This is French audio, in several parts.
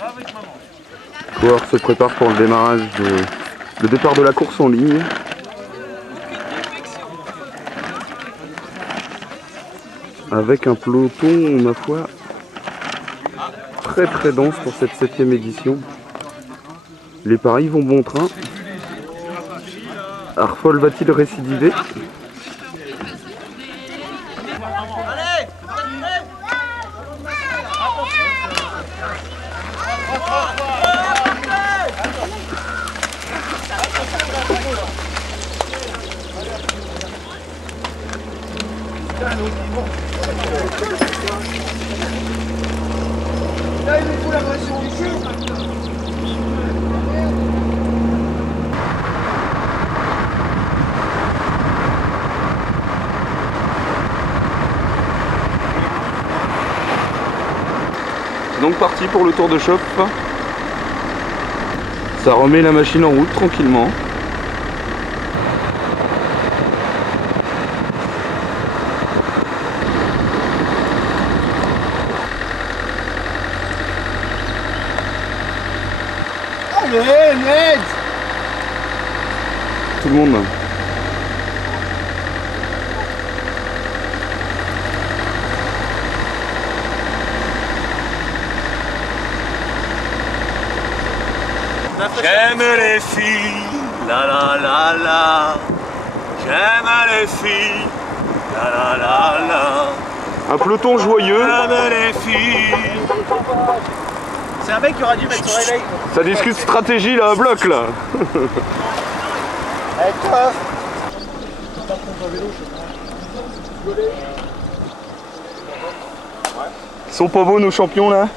Le coureur se prépare pour le démarrage le départ de la course en ligne. Avec un peloton, ma foi, très très dense pour cette 7e édition. Les paris vont bon train. Arfol va-t-il récidiver? Là, il faut la pression du cul. Donc parti pour le tour de chauffe. Ça remet la machine en route tranquillement. Allez, Ned! Tout le monde. J'aime les filles, la la la la. J'aime les filles, la la la la. Un peloton joyeux. J'aime les filles. C'est un mec qui aura dû mettre son réveil. Ça discute stratégie là à bloc là. Avec toi! Ils sont pas beaux nos champions là.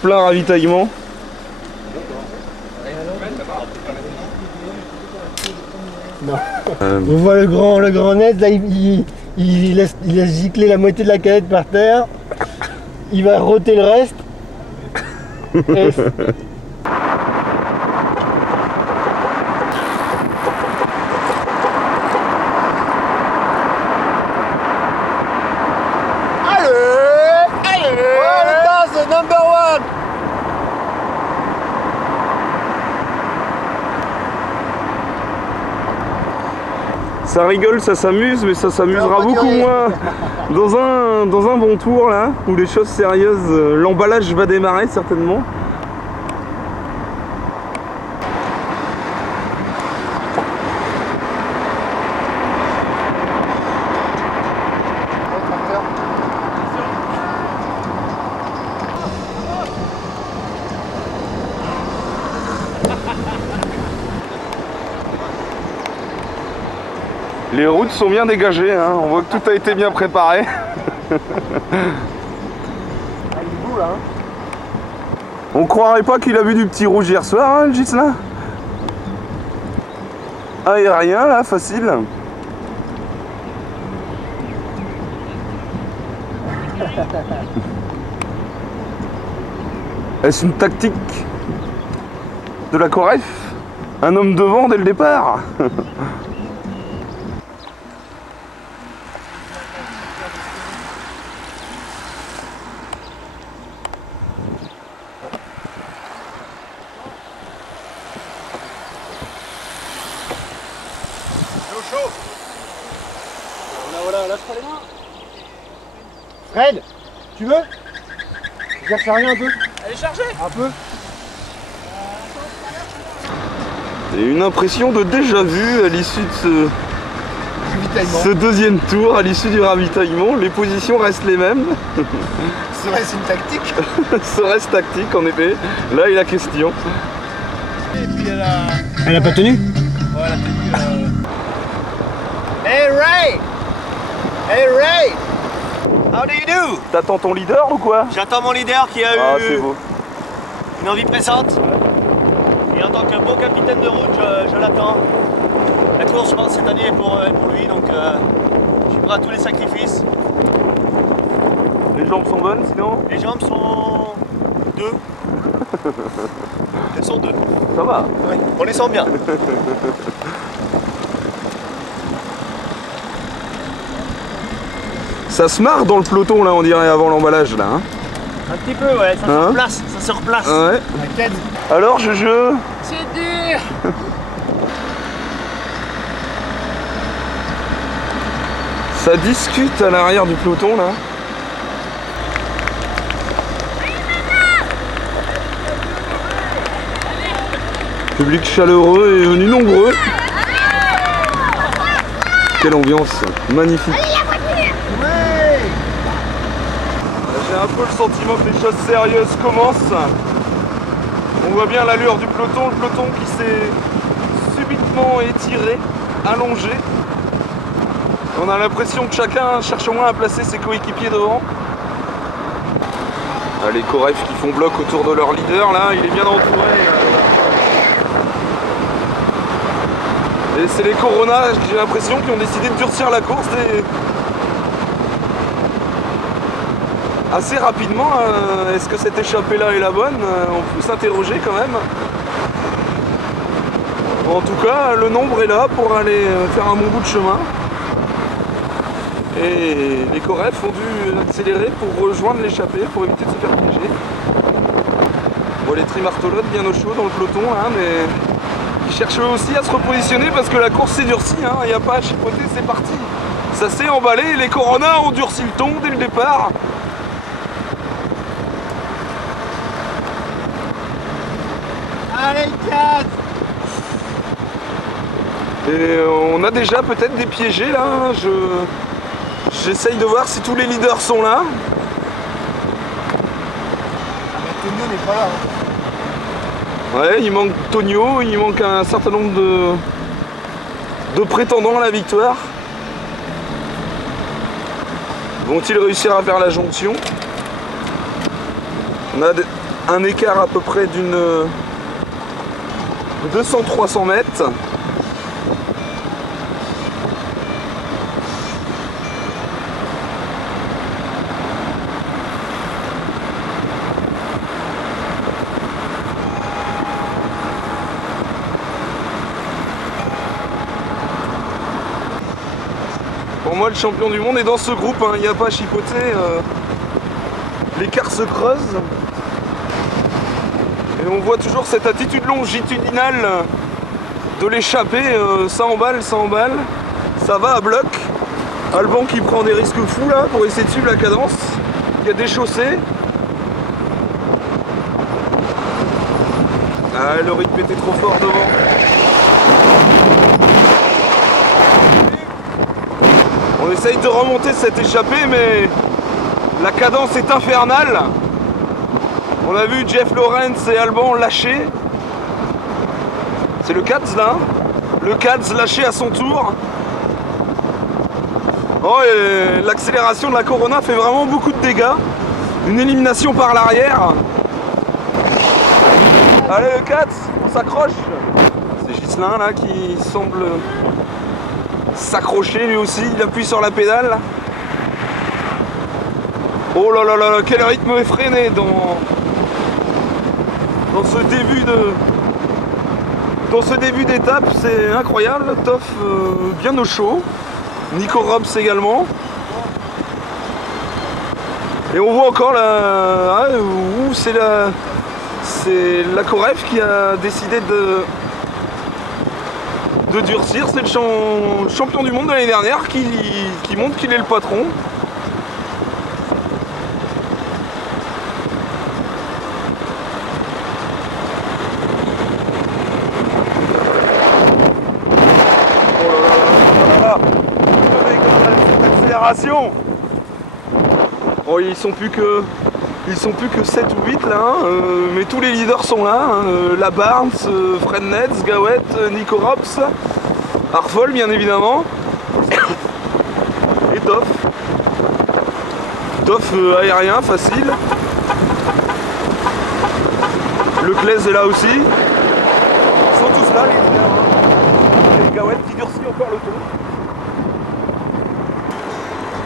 Plein ravitaillement. On voit le grand Ned, là, il laisse gicler la moitié de la canette par terre. Il va roter le reste. Et the number one! Ça rigole, ça s'amuse, mais ça s'amusera beaucoup moins dans un bon tour là, où les choses sérieuses, l'emballage va démarrer certainement. Les routes sont bien dégagées, hein. On voit que tout a été bien préparé. On croirait pas qu'il a vu du petit rouge hier soir, hein, le Gis là. Aérien là, facile. Est-ce une tactique de la Coref? Un homme devant dès le départ. Voilà, lâche pas les mains. Fred, tu veux? Cherche rien un peu. Elle est chargée. Un peu. Et une impression de déjà-vu à l'issue de ce deuxième tour, à l'issue du ravitaillement. Les positions restent les mêmes. Serait-ce une tactique? Serait-ce tactique en effet? Là est la question. Et puis Elle a pas tenu? Ouais, elle a tenu. Hey Ray! Hey Ray! How do you do? T'attends ton leader ou quoi? J'attends mon leader qui a Ah c'est eu beau. une envie pressante. Et en tant que bon capitaine de route, je l'attends. La course, je pense, cette année est pour lui, donc je suis prêt à tous les sacrifices. Les jambes sont bonnes sinon? Les jambes sont deux. Elles sont deux. Ça va. Ouais, on les sent bien. Ça se marre dans le peloton là on dirait avant l'emballage là. Hein. Un petit peu, ouais, ça se replace, ça se replace. Ouais. T'inquiète. Alors, je... C'est dur. Ça discute à l'arrière du peloton, là. Public chaleureux et venu nombreux. Quelle ambiance, magnifique. J'ai un peu le sentiment que les choses sérieuses commencent. On voit bien l'allure du peloton, le peloton qui s'est subitement étiré, allongé. On a l'impression que chacun cherche au moins à placer ses coéquipiers devant. Ah, les Coref qui font bloc autour de leur leader, là, il est bien entouré. Et c'est les Corona, j'ai l'impression, qui ont décidé de durcir la course assez rapidement. Est-ce que cette échappée-là est la bonne? On peut s'interroger quand même. En tout cas, le nombre est là pour aller faire un bon bout de chemin. Et les Coref ont dû accélérer pour rejoindre l'échappée, pour éviter de se faire piéger. Bon, les trimartolotes bien au chaud dans le peloton, hein, mais ils cherchent eux aussi à se repositionner parce que la course s'est durcie, hein, il n'y a pas à chipoter, c'est parti. Ça s'est emballé, les Corona ont durci le ton dès le départ. Allez, 4. Et on a déjà peut-être des piégés là, hein. J'essaye de voir si tous les leaders sont là. Tonio n'est pas là. Ouais, il manque Tonio, il manque un certain nombre de prétendants à la victoire. Vont-ils réussir à faire la jonction? On a un écart à peu près d'une 200-300 mètres. Pour moi, le champion du monde est dans ce groupe, hein. Il n'y a pas à chipoter. L'écart se creuse. Et on voit toujours cette attitude longitudinale de l'échapper. Ça emballe, ça emballe. Ça va à bloc. Alban qui prend des risques fous là pour essayer de suivre la cadence. Il y a des chaussées. Ah, le rythme était trop fort devant. On essaye de remonter cette échappée, mais la cadence est infernale. On a vu Jeff Lawrence et Alban lâcher. C'est le Katz là. Le Katz lâché à son tour. Oh, et l'accélération de la Corona fait vraiment beaucoup de dégâts. Une élimination par l'arrière. Allez le Katz, on s'accroche. C'est Ghislain là qui semble s'accrocher lui aussi, il appuie sur la pédale. Oh là là là, quel rythme effréné dans ce début d'étape, c'est incroyable. Toff bien au chaud, Nico Robs également. Et on voit encore c'est la Coref qui a décidé de durcir. C'est le champion du monde de l'année dernière qui montre qu'il est le patron. Oh là là là là là là. Cette accélération. Oh, ils sont plus que 7 ou 8 là, hein, mais tous les leaders sont là, hein, la Barnes, Fred Netz, Gawet, Nico Robs, Arfol bien évidemment, et Toff. Toff aérien, facile. Le Claes est là aussi. Ils sont tous là les leaders. Hein. Et Gawet qui durcit encore le tour.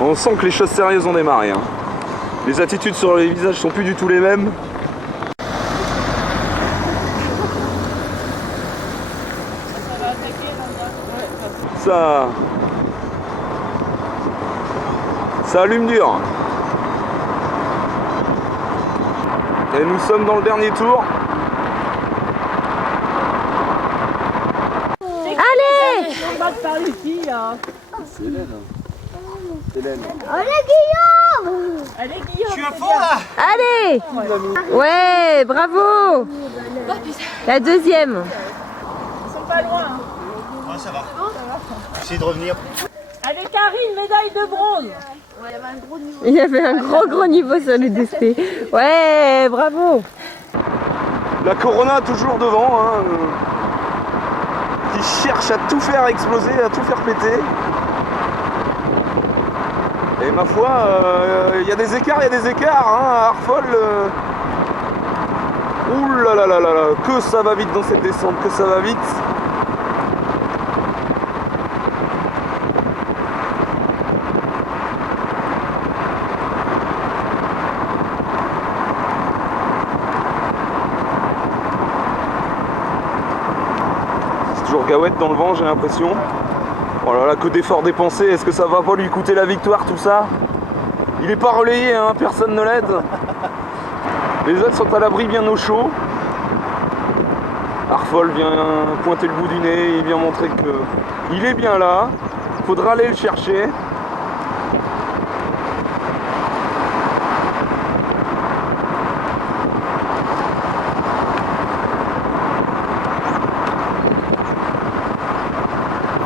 On sent que les choses sérieuses ont démarré. Hein. Les attitudes sur les visages sont plus du tout les mêmes. Ça allume dur. Et nous sommes dans le dernier tour. Allez! On va te parler ici, là. C'est Hélène. Hélène. Allez Guillaume! Allez, Guillaume. Je suis à fond là. Allez! Ouais, bravo! La deuxième. Ils sont pas loin. Ouais, ça va. J'essaie de revenir. Allez, Karine, médaille de bronze. Il y avait un gros niveau sur le DSP. Ouais, bravo! La Corona toujours devant, hein, qui cherche à tout faire exploser, à tout faire péter. Et ma foi, il y a des écarts, hein, à Arfol. Ouh là là là là là, que ça va vite dans cette descente, que ça va vite. Toujours Gawet dans le vent, j'ai l'impression. Oh là là, que d'efforts dépensés. Est-ce que ça va pas lui coûter la victoire, tout ça? Il est pas relayé, hein, personne ne l'aide. Les autres sont à l'abri bien au chaud. Arfol vient pointer le bout du nez, il vient montrer qu'il est bien là. Faudra aller le chercher.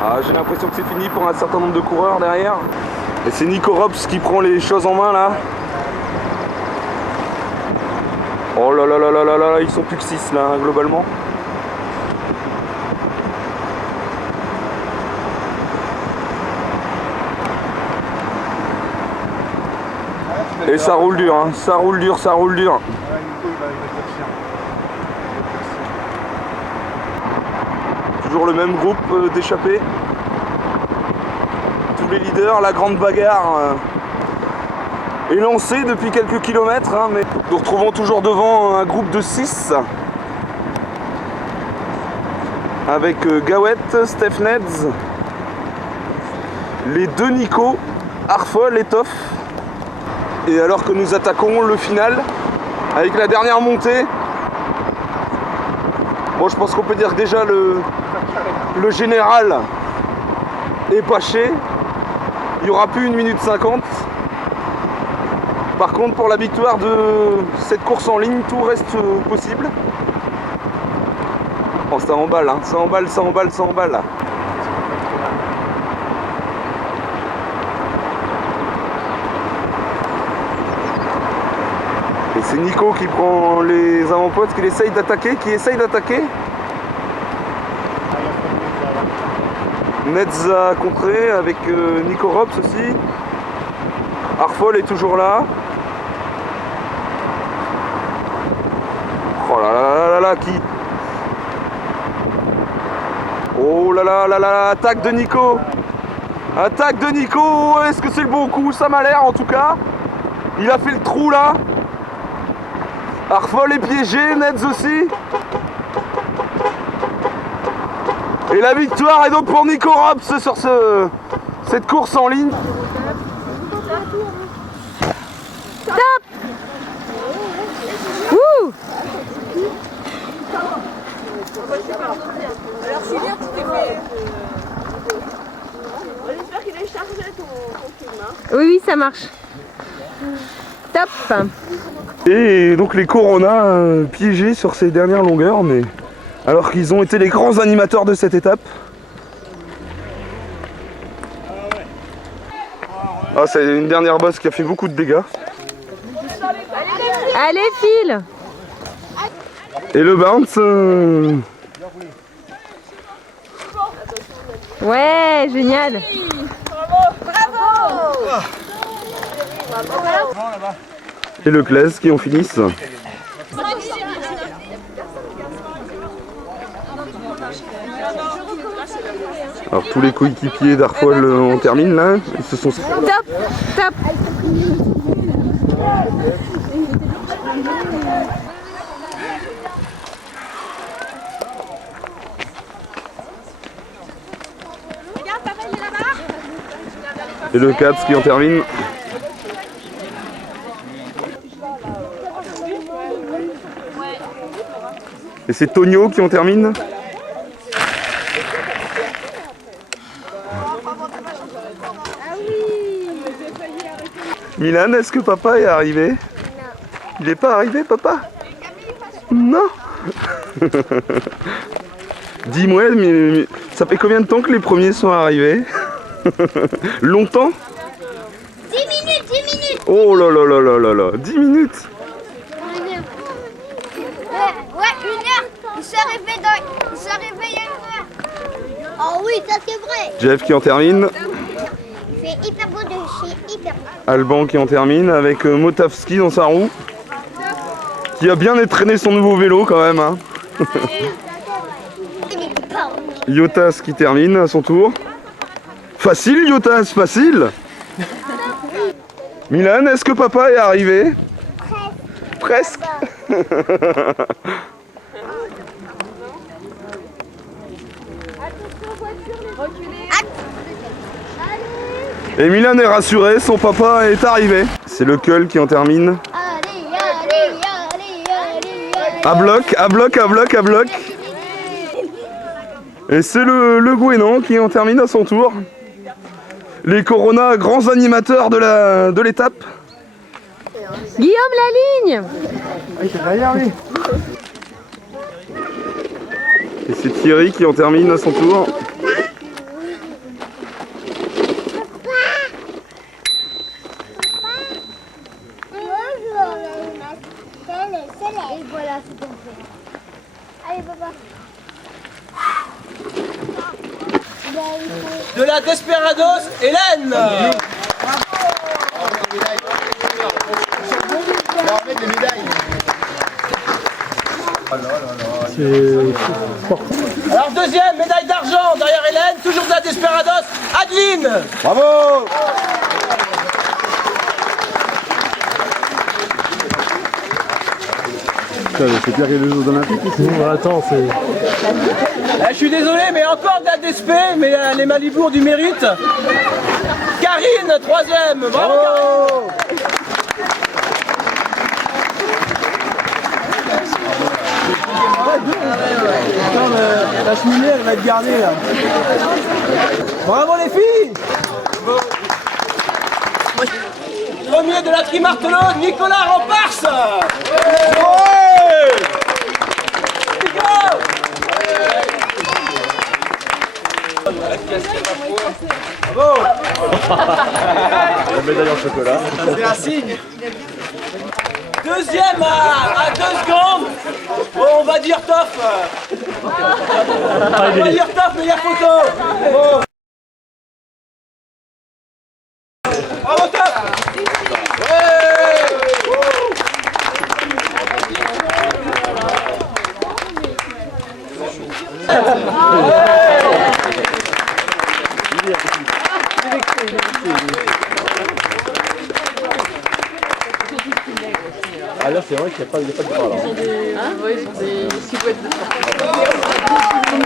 Ah, j'ai l'impression que c'est fini pour un certain nombre de coureurs derrière. Et c'est Nico Rops qui prend les choses en main là. Oh là là là là là là, ils sont plus que 6 là, hein, globalement. Et ça roule dur, hein. Ça roule dur, ça roule dur. Toujours le même groupe d'échappés. Tous les leaders, la grande bagarre est lancée depuis quelques kilomètres, hein, mais nous retrouvons toujours devant un groupe de 6 avec Gawet, Steph Neds, les deux Nico, Arfol et Toff. Et alors que nous attaquons le final avec la dernière montée, bon, je pense qu'on peut dire que déjà le général est paché. Il n'y aura plus 1 minute 50. Par contre, pour la victoire de cette course en ligne, tout reste possible. Oh, ça emballe, hein. Ça emballe, ça emballe, ça emballe. Et c'est Nico qui prend les avant-postes, qui essaye d'attaquer, Neds a contré avec Nico Rops aussi. Arfol est toujours là. Oh là là là là, qui... Oh là là là là, attaque de Nico. Attaque de Nico, est-ce que c'est le bon coup? Ça m'a l'air en tout cas. Il a fait le trou là. Arfol est piégé, Neds aussi. Et la victoire est donc pour Nico Rops sur cette course en ligne. Top! Wouh! Alors, c'est bien, tu t'es fait. J'espère qu'il est chargé ton film. Hein. Oui, ça marche. Top! Et donc les Corona piégés sur ces dernières longueurs, mais alors qu'ils ont été les grands animateurs de cette étape. Ah, c'est une dernière bosse qui a fait beaucoup de dégâts. Allez, file! Et le bounce... Ouais, génial! Et le Claise qui en finissent. Alors tous les coéquipiers d'Arfol en terminent là, ils se sont... Top! Top! Et le 4 qui en termine. Et c'est Tonio qui en termine. Milan, est-ce que papa est arrivé? Non. Il n'est pas arrivé, papa? Non. Dis-moi, mais ça fait combien de temps que les premiers sont arrivés? Longtemps? 10 minutes, 10 minutes. Oh là là là là là là, 10 minutes. Ouais, 1 heure. Il s'est réveillé il y a 1 heure. Oh oui, ça c'est vrai. Jeff qui en termine. Il fait hyper beau de chez hyper beau. Alban qui en termine avec Motavski dans sa roue. Qui a bien entraîné son nouveau vélo quand même. Hein. Yotas qui termine à son tour. Facile Yotas, facile. Milan, est-ce que papa est arrivé? Presque. Et Milan est rassuré, son papa est arrivé. C'est le Keul qui en termine. À bloc, à bloc, à bloc, à bloc. Et c'est le Gouénan qui en termine à son tour. Les Corona, grands animateurs de l'étape. Guillaume, la ligne. Et c'est Thierry qui en termine à son tour. Et voilà, c'est bon. Allez, papa. De la Desperados, Hélène. Alors deuxième, médaille d'argent derrière Hélène, toujours de la Desperados, Adeline. Bravo! C'est pire que les Jeux Olympiques ici. Attends, c'est... Je suis désolé, mais encore de la DSP, mais les Malibourgs du mérite. Karine, troisième. Bravo, Karine. La cheminée, elle va être gardée là. Bravo les filles. Premier de la Trimartello, Nicolas Ramparse. Bravo. La médaille en chocolat. C'est un signe. Deuxième à 2 secondes. Bon, on va dire tof. On va dire tof, mais il y a photo. Bon. Bravo tof. Ah là c'est vrai qu'il n'y a pas de bras là. Ils ont des silhouettes de